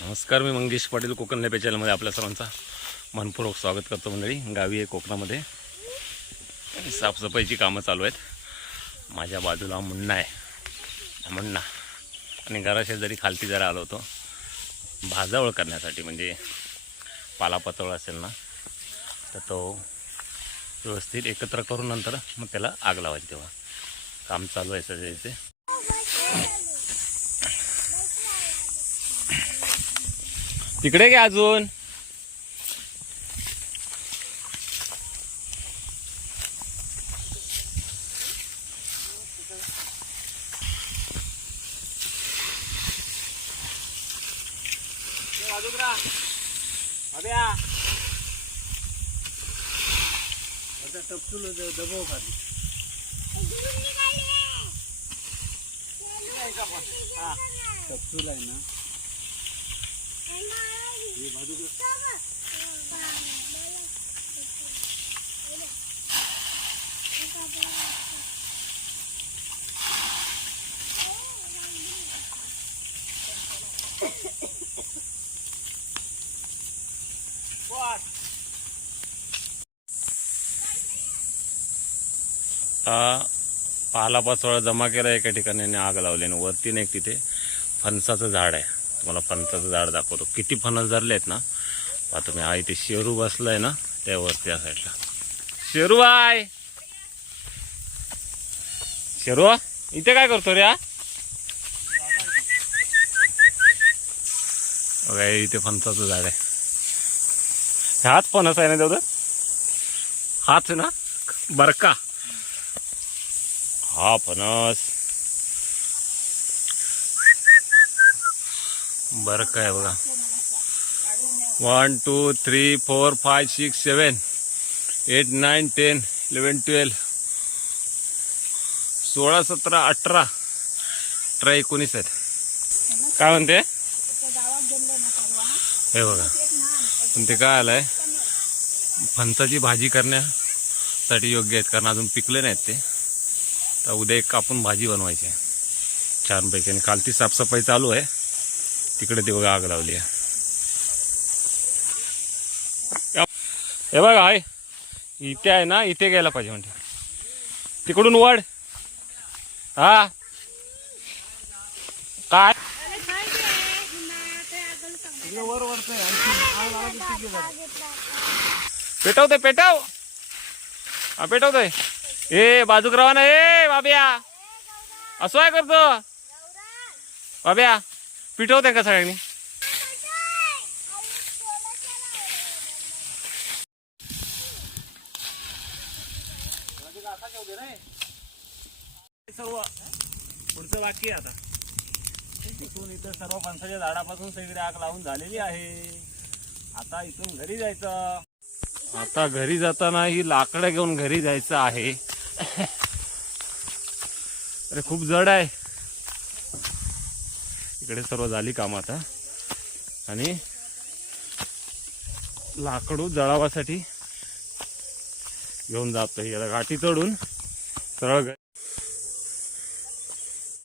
नमस्कार मी मंगेश पाटील कोकण लेपे चॅनलमध्ये आपल्या सर्वांचा मनपूर्वक स्वागत करतो मंडळी. गावी आहे कोकणामध्ये. साफसफाईची कामं चालू आहेत. माझ्या बाजूला मुन्ना आहे. मुन्ना. आणि घराशेजारी खालती जरा आलो होतो. भाजावळ करण्यासाठी म्हणजे पालापातळ असेल ना तर तो व्यवस्थित एकत्र करून नंतर मग त्याला आग लावायची तेव्हा. काम चालू आहे सध्या इथे. तिकडे घ्या अजून. दबाव खाली तपसूल आहे ना. आता पालापाचोळा जमा केला एका ठिकाणी आग लावली आणि वरती नाही तिथे फणसाचं झाड आहे. तुम्हाला फणसाचं झाड दाखवतो. किती फणस धरले आहेत ना? पहा तुम्ही हा इथे शेरू बसलाय ना त्यावरती या साईडला. शेरू आहे शेरू इथे काय करतो रे बघा इथे फणसाचं झाड आहे. हाच फणस आहे ना तेवढं? हाच ना? बरका हा फणस. बर काय बघा. One two three four five six seven eight nine ten eleven twelve सोळा सतरा अठरा अठरा एकोणीस आहेत. काय म्हणते? हे बघा. पण ते काय आलंय? फणसाची भाजी करण्यासाठी योग्य आहेत कारण अजून पिकले नाहीत ते. तर उद्या एक कापून भाजी बनवायची आहे. छानपैकी. आणि खालती साफसफाई चालू आहे. तिकडे ते बघा आग लावली आहे. हे बघा आहे इथे आहे ना इथे गेला पाहिजे म्हणजे तिकडून वड हा. काय? वर आहे पेटवते पेटव. हा पेटवतोय. ए बाजूक रवाना ए बाब्या. असं काय करतो? बाब्या. पिटवते का सगळ्यांनी? सर्व पुढचं बाकी आहे आता. इथून इथं सर्व फणसाच्या झाडापासून सगळी आग लावून झालेली आहे. आता इथून घरी जायचं. आता घरी जाताना ही लाकडं घेऊन घरी जायचं आहे. अरे खूप जड आहे. इकडे सर्व झाली काम आता. आणि लाकडू जळावासाठी घेऊन जातो याला गाठी चढून सरळ